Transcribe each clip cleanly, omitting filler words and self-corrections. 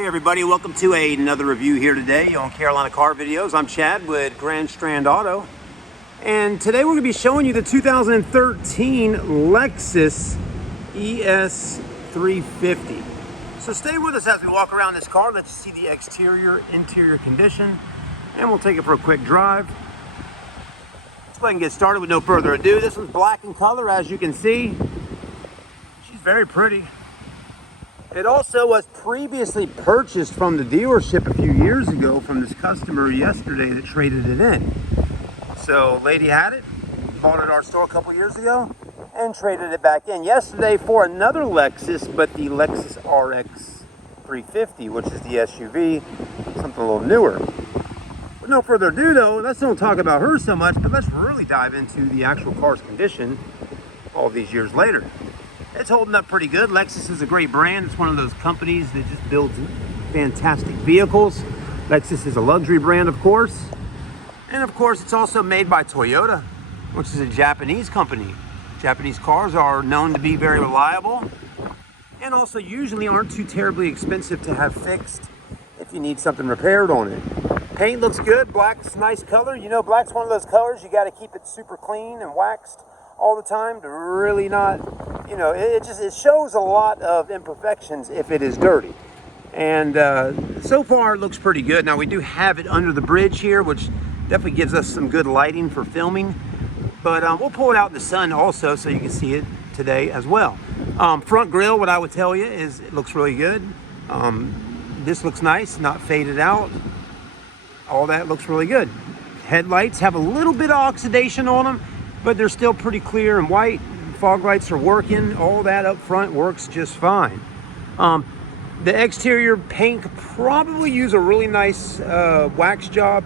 Hey everybody, welcome to another review here today on Carolina Car Videos. I'm Chad with Grand Strand Auto, and today we're going to be showing you the 2013 Lexus ES-350. So stay with us as we walk around this car. Let's see the exterior, interior condition, and we'll take it for a quick drive. Let's go ahead and get started with no further ado. This one's black in color, as you can see. She's very pretty. It also was previously purchased from the dealership a few years ago from this customer yesterday that traded it in. So lady had it, bought it at our store a couple years ago, and traded it back in yesterday for another Lexus, but the Lexus RX 350, which is the SUV, something a little newer. With no further ado though, let's don't talk about her so much, but let's really dive into the actual car's condition all these years later. It's holding up pretty good. Lexus is a great brand. It's one of those companies that just builds fantastic vehicles. Lexus is a luxury brand, of course. And of course, it's also made by Toyota, which is a Japanese company. Japanese cars are known to be very reliable and also usually aren't too terribly expensive to have fixed if you need something repaired on it. Paint looks good. Black's a nice color. You know, black's one of those colors you got to keep it super clean and waxed all the time to really not, you know, it shows a lot of imperfections if it is dirty. And so far it looks pretty good. Now we do have it under the bridge here, which definitely gives us some good lighting for filming, but we'll pull it out in the sun also so you can see it today as well. Front grille, what I would tell you is it looks really good. This looks nice, not faded out. All that looks really good. Headlights have a little bit of oxidation on them, but they're still pretty clear and white. Fog lights are working. All that up front works just fine. The exterior paint could probably use a really nice wax job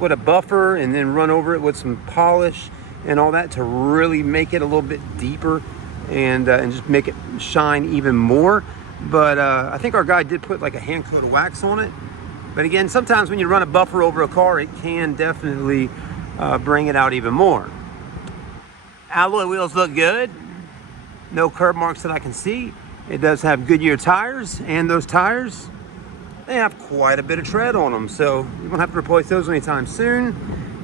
with a buffer and then run over it with some polish and all that to really make it a little bit deeper and just make it shine even more. But I think our guy did put like a hand coat of wax on it. But again, sometimes when you run a buffer over a car, it can definitely bring it out even more. Alloy wheels look good. No curb marks that I can see. It does have Goodyear tires, and those tires, they have quite a bit of tread on them, so you won't have to replace those anytime soon.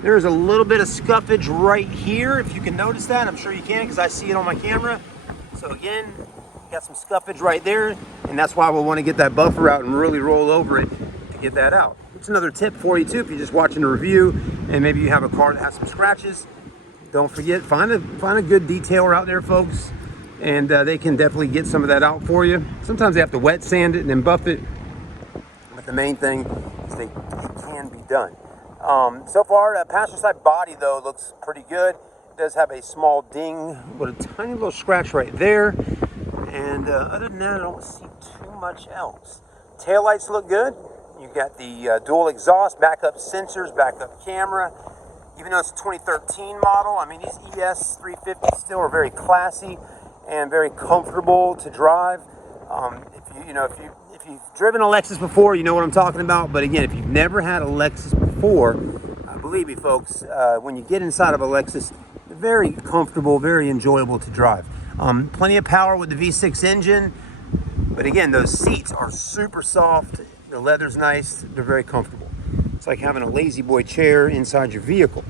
There's a little bit of scuffage right here, if you can notice that. I'm sure you can because I see it on my camera. So again, got some scuffage right there, and that's why we'll want to get that buffer out and really roll over it to get that out. It's another tip for you too, if you're just watching a review and maybe you have a car that has some scratches. Don't forget, find a good detailer out there, folks, and they can definitely get some of that out for you. Sometimes they have to wet sand it and then buff it, but the main thing is it can be done. So far, passenger side body though looks pretty good. It does have a small ding with a tiny little scratch right there, and other than that, I don't see too much else. Taillights look good. You got the dual exhaust, backup sensors, backup camera. Even though it's a 2013 model, I mean, these ES-350 still are very classy and very comfortable to drive. If you've driven a Lexus before, you know what I'm talking about. But again, if you've never had a Lexus before, believe me, folks, when you get inside of a Lexus, they're very comfortable, very enjoyable to drive. Plenty of power with the V6 engine. But again, those seats are super soft. The leather's nice. They're very comfortable. It's like having a lazy boy chair inside your vehicle.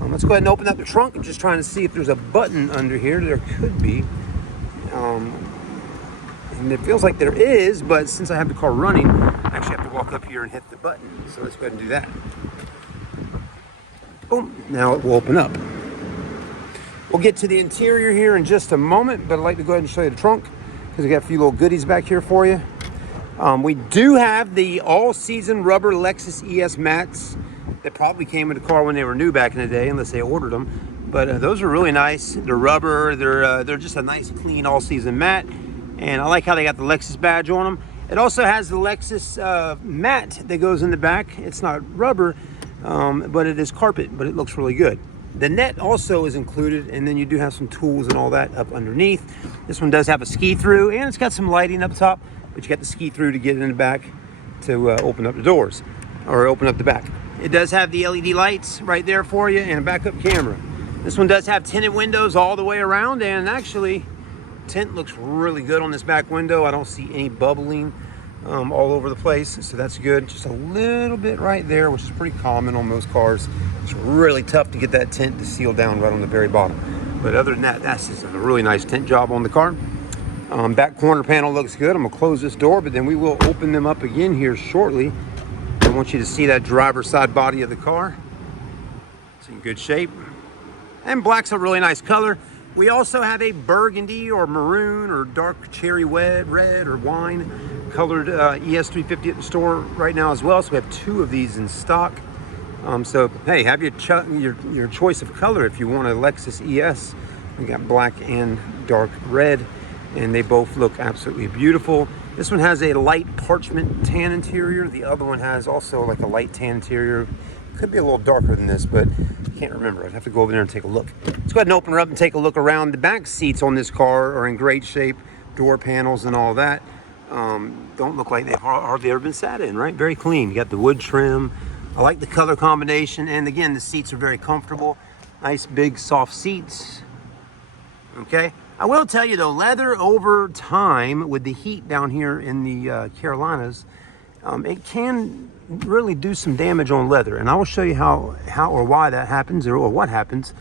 Let's go ahead and open up the trunk. I'm just trying to see if there's a button under here. There could be. And it feels like there is, but since I have the car running, I actually have to walk up here and hit the button. So let's go ahead and do that. Boom. Now it will open up. We'll get to the interior here in just a moment, but I'd like to go ahead and show you the trunk because we got a few little goodies back here for you. We do have the all-season rubber Lexus ES mats that probably came in the car when they were new back in the day, unless they ordered them. But those are really nice. They're rubber. They're just a nice, clean all-season mat. And I like how they got the Lexus badge on them. It also has the Lexus mat that goes in the back. It's not rubber, but it is carpet, but it looks really good. The net also is included, and then you do have some tools and all that up underneath. This one does have a ski-through, and it's got some lighting up top. But you got the ski through to get in the back to open up the doors or open up the back. It does have the LED lights right there for you and a backup camera. This one does have tinted windows all the way around, and actually tint looks really good on this back window. I don't see any bubbling all over the place, so that's good. Just a little bit right there, which is pretty common on most cars. It's really tough to get that tint to seal down right on the very bottom. But other than that, that's just a really nice tint job on the car. Back corner panel looks good. I'm gonna close this door, but then we will open them up again here shortly. I want you to see that driver's side body of the car. It's in good shape. And black's a really nice color. We also have a burgundy or maroon or dark cherry red or wine colored ES-350 at the store right now as well. So we have 2 of these in stock. So hey, have your choice of color if you want a Lexus ES. We got black and dark red, and they both look absolutely beautiful. This one has a light parchment tan interior. The other one has also like a light tan interior. Could be a little darker than this, but I can't remember. I'd have to go over there and take a look. Let's go ahead and open her up and take a look around. The back seats on this car are in great shape. Door panels and all that don't look like they've hardly ever been sat in, right? Very clean. You got the wood trim. I like the color combination. And again, the seats are very comfortable. Nice, big, soft seats. Okay. I will tell you though, leather over time with the heat down here in the Carolinas, it can really do some damage on leather, and I will show you how or why that happens, or what happens.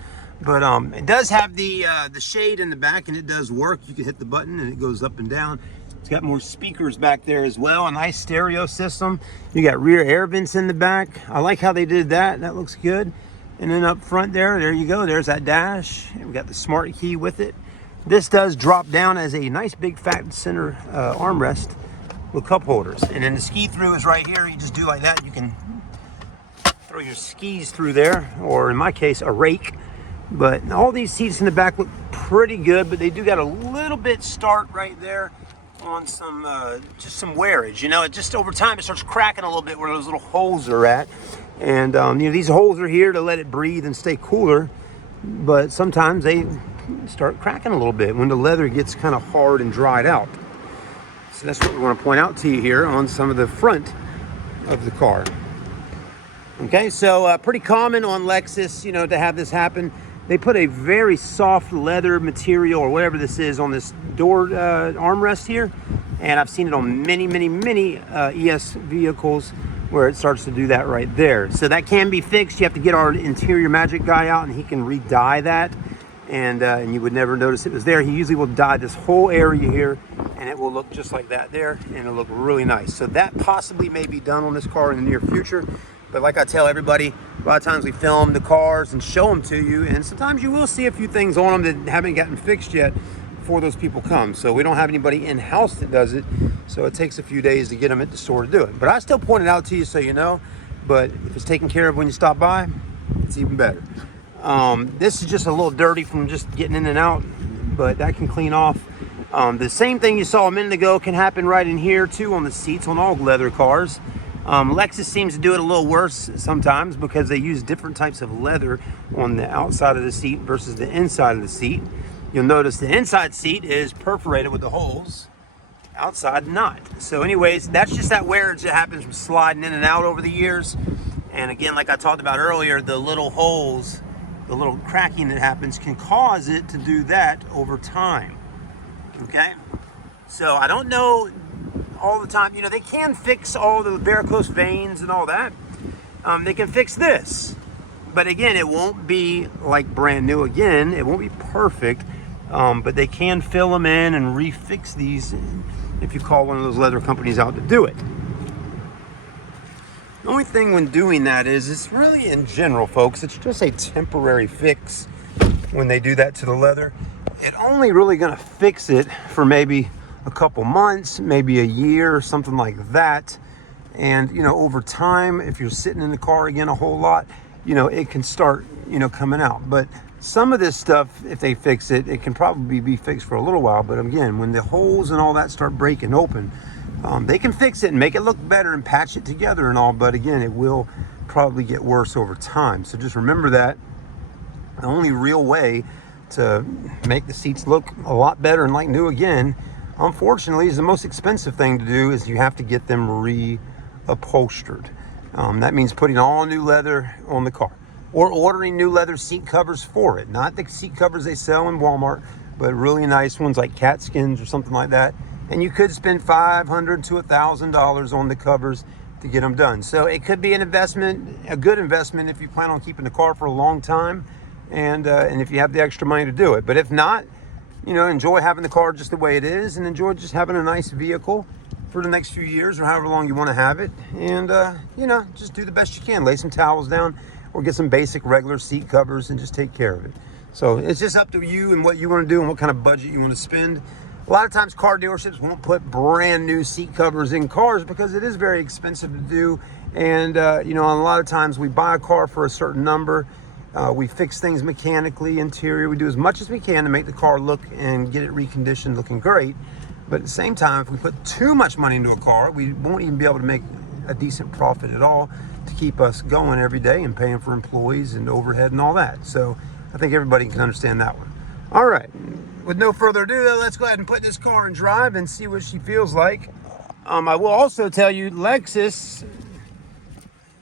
But it does have the shade in the back, and it does work. You can hit the button and it goes up and down. It's got more speakers back there as well, a nice stereo system. You got rear air vents in the back. I like how they did that. That looks good. And then up front there you go. There's that dash. We got the smart key with it. This does drop down as a nice big fat center armrest with cup holders. And then the ski through is right here. You just do like that. You can throw your skis through there, or in my case, a rake. But all these seats in the back look pretty good, but they do got a little bit start right there on some, just some wearage. You know, it just over time, it starts cracking a little bit where those little holes are at. And, you know, these holes are here to let it breathe and stay cooler. But sometimes they start cracking a little bit when the leather gets kind of hard and dried out. So that's what we want to point out to you here on some of the front of the car. Okay, so pretty common on Lexus, you know, to have this happen. They put a very soft leather material or whatever this is on this door armrest here. And I've seen it on many ES vehicles where it starts to do that right there. So that can be fixed. You have to get our interior magic guy out, and he can re-dye that. And you would never notice it was there. He usually will dye this whole area here, and it will look just like that there, and it'll look really nice. So that possibly may be done on this car in the near future. But like I tell everybody, a lot of times we film the cars and show them to you, and sometimes you will see a few things on them that haven't gotten fixed yet before those people come. So we don't have anybody in-house that does it, so it takes a few days to get them at the store to do it. But I still point it out to you so you know. But if it's taken care of when you stop by, it's even better. This is just a little dirty from just getting in and out, but that can clean off. The same thing you saw a minute ago can happen right in here too on the seats on all leather cars. Lexus seems to do it a little worse sometimes because they use different types of leather on the outside of the seat versus the inside of the seat. You'll notice the inside seat is perforated with the holes, outside not. So anyways, that's just that wearage that happens from sliding in and out over the years. And again, like I talked about earlier, the little holes, the little cracking that happens can cause it to do that over time. Okay? So I don't know all the time. You know, they can fix all the varicose veins and all that. They can fix this. But again, it won't be like brand new again. It won't be perfect. But they can fill them in and refix these if you call one of those leather companies out to do it. The only thing when doing that is, it's really in general, folks, it's just a temporary fix when they do that to the leather. It's only really going to fix it for maybe a couple months, maybe a year or something like that. And, you know, over time, if you're sitting in the car again a whole lot, you know, it can start, you know, coming out. But some of this stuff, if they fix it, it can probably be fixed for a little while. But again, when the holes and all that start breaking open, they can fix it and make it look better and patch it together and all. But again, it will probably get worse over time. So just remember that the only real way to make the seats look a lot better and like new again, unfortunately, is the most expensive thing to do, is you have to get them reupholstered. That means putting all new leather on the car, or ordering new leather seat covers for it. Not the seat covers they sell in Walmart, but really nice ones like cat skins or something like that. And you could spend $500 to $1,000 on the covers to get them done. So it could be an investment, a good investment if you plan on keeping the car for a long time, and if you have the extra money to do it. But if not, you know, enjoy having the car just the way it is, and enjoy just having a nice vehicle for the next few years or however long you want to have it. And you know, just do the best you can. Lay some towels down or get some basic regular seat covers and just take care of it. So it's just up to you and what you want to do and what kind of budget you want to spend. A lot of times car dealerships won't put brand new seat covers in cars because it is very expensive to do. And you know, a lot of times we buy a car for a certain number. We fix things mechanically, interior. We do as much as we can to make the car look and get it reconditioned looking great. But at the same time, if we put too much money into a car, we won't even be able to make a decent profit at all to keep us going every day and paying for employees and overhead and all that. So I think everybody can understand that one. All right. With no further ado, let's go ahead and put this car in drive and see what she feels like. I will also tell you, Lexus,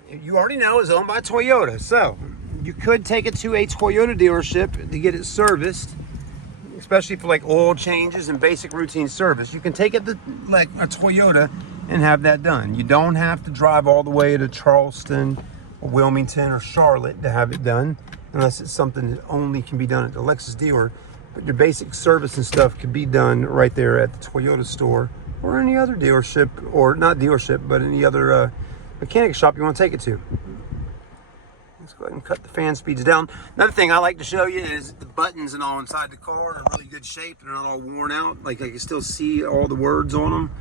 you already know, is owned by Toyota. So you could take it to a Toyota dealership to get it serviced, especially for like oil changes and basic routine service. You can take it to like a Toyota and have that done. You don't have to drive all the way to Charleston or Wilmington or Charlotte to have it done, unless it's something that only can be done at the Lexus dealer. But your basic service and stuff can be done right there at the Toyota store or any other dealership, or not dealership, but any other mechanic shop you want to take it to. Let's go ahead and cut the fan speeds down. Another thing I like to show you is the buttons and all inside the car are in really good shape. They're not all worn out. Like I can still see all the words on them.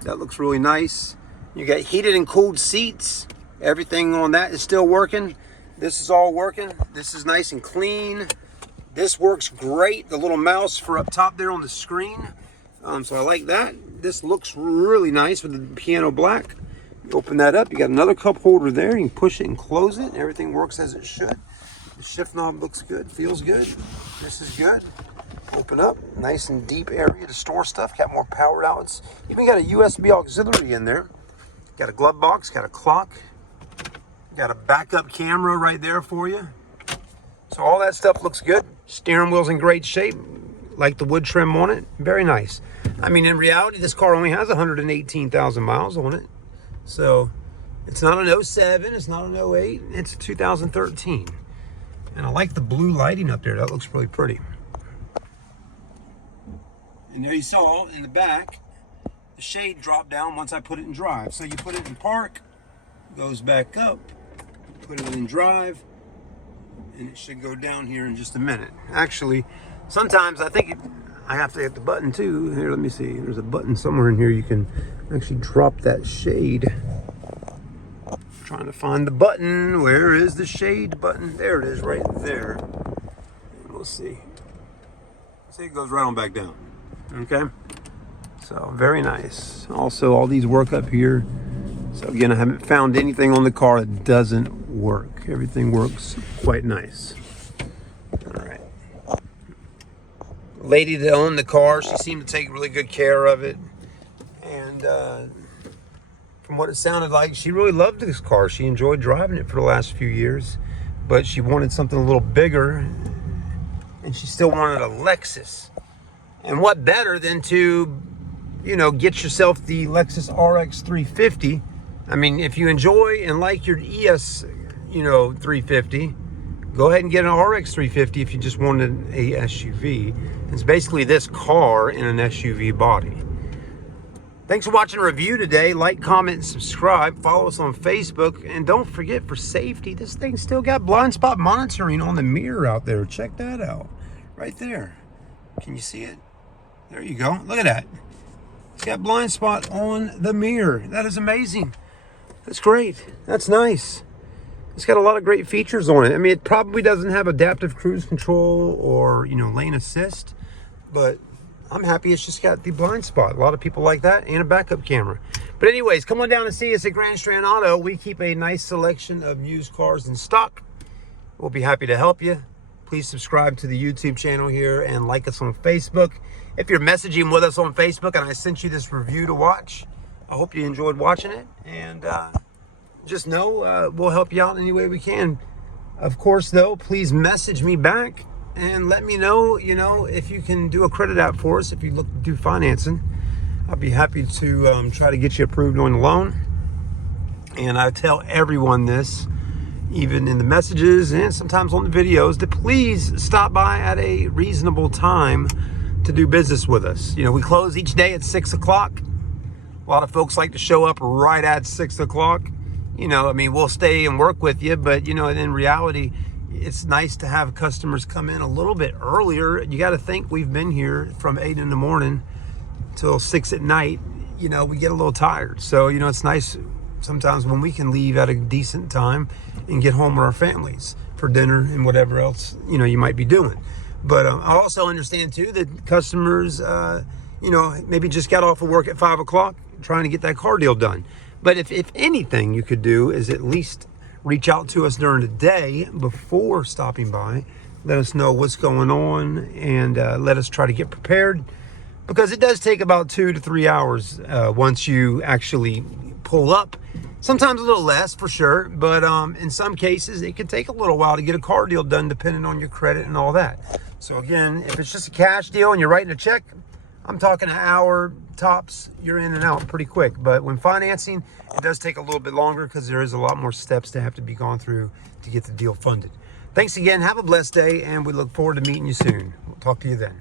That looks really nice. You got heated and cooled seats. Everything on that is still working. This is all working. This is nice and clean. This works great. The little mouse for up top there on the screen. So I like that. This looks really nice with the piano black. You open that up, you got another cup holder there. You can push it and close it. Everything works as it should. The shift knob looks good, feels good. This is good. Open up, nice and deep area to store stuff. Got more power outlets. Even got a USB auxiliary in there. Got a glove box, got a clock. Got a backup camera right there for you. So all that stuff looks good. Steering wheel's in great shape. Like the wood trim on it. Very nice. I mean, in reality, this car only has 118,000 miles on it. So it's not an 07, it's not an 08, it's a 2013. And I like the blue lighting up there. That looks really pretty. And there you saw in the back, the shade dropped down once I put it in drive. So you put it in park, goes back up, put it in drive, and it should go down here in just a minute. Actually, sometimes I think I have to hit the button too. Here, let me see. There's a button somewhere in here. You can actually drop that shade. I'm trying to find the button. Where is the shade button? There it is, right there. And we'll see. See, it goes right on back down. Okay. So very nice. Also, all these work up here. So again, I haven't found anything on the car that doesn't work. Everything works quite nice. All right. Lady that owned the car, she seemed to take really good care of it. And from what it sounded like, she really loved this car. She enjoyed driving it for the last few years, but she wanted something a little bigger, and she still wanted a Lexus. And what better than to, you know, get yourself the Lexus RX-350. I mean, if you enjoy and like your ES, you know, 350, go ahead and get an RX-350 if you just wanted a SUV. It's basically this car in an SUV body. Thanks for watching the review today. Like, comment, and subscribe. Follow us on Facebook. And don't forget, for safety, this thing still got blind spot monitoring on the mirror out there. Check that out. Right there. Can you see it? There you go. Look at that. It's got blind spot on the mirror. That is amazing. That's great. That's nice. It's got a lot of great features on it. I mean, it probably doesn't have adaptive cruise control or, you know, lane assist, but I'm happy it's just got the blind spot. A lot of people like that, and a backup camera. But anyways, come on down and see us at Grand Strand Auto. We keep a nice selection of used cars in stock. We'll be happy to help you. Please subscribe to the YouTube channel here and like us on Facebook. If you're messaging with us on Facebook and I sent you this review to watch, I hope you enjoyed watching it. And just know we'll help you out any way we can. Of course, though, please message me back and let me know, you know, if you can do a credit app for us, if you look to do financing. I'll be happy to try to get you approved on the loan. And I tell everyone this, even in the messages and sometimes on the videos, to please stop by at a reasonable time to do business with us. You know, we close each day at 6 o'clock. A lot of folks like to show up right at 6 o'clock. You know, I mean, we'll stay and work with you, but, you know, in reality, it's nice to have customers come in a little bit earlier. You got to think we've been here from 8 in the morning till 6 at night. You know, we get a little tired. So, you know, it's nice sometimes when we can leave at a decent time and get home with our families for dinner and whatever else, you know, you might be doing. But I also understand too that customers, you know, maybe just got off of work at 5 o'clock trying to get that car deal done. But if anything you could do is at least reach out to us during the day before stopping by. Let us know what's going on and let us try to get prepared, because it does take about 2 to 3 hours once you actually pull up. Sometimes a little less for sure, but in some cases it could take a little while to get a car deal done depending on your credit and all that. So again, if it's just a cash deal and you're writing a check, I'm talking an hour tops, you're in and out pretty quick. But when financing, it does take a little bit longer because there is a lot more steps to have to be gone through to get the deal funded. Thanks again. Have a blessed day, and we look forward to meeting you soon. We'll talk to you then.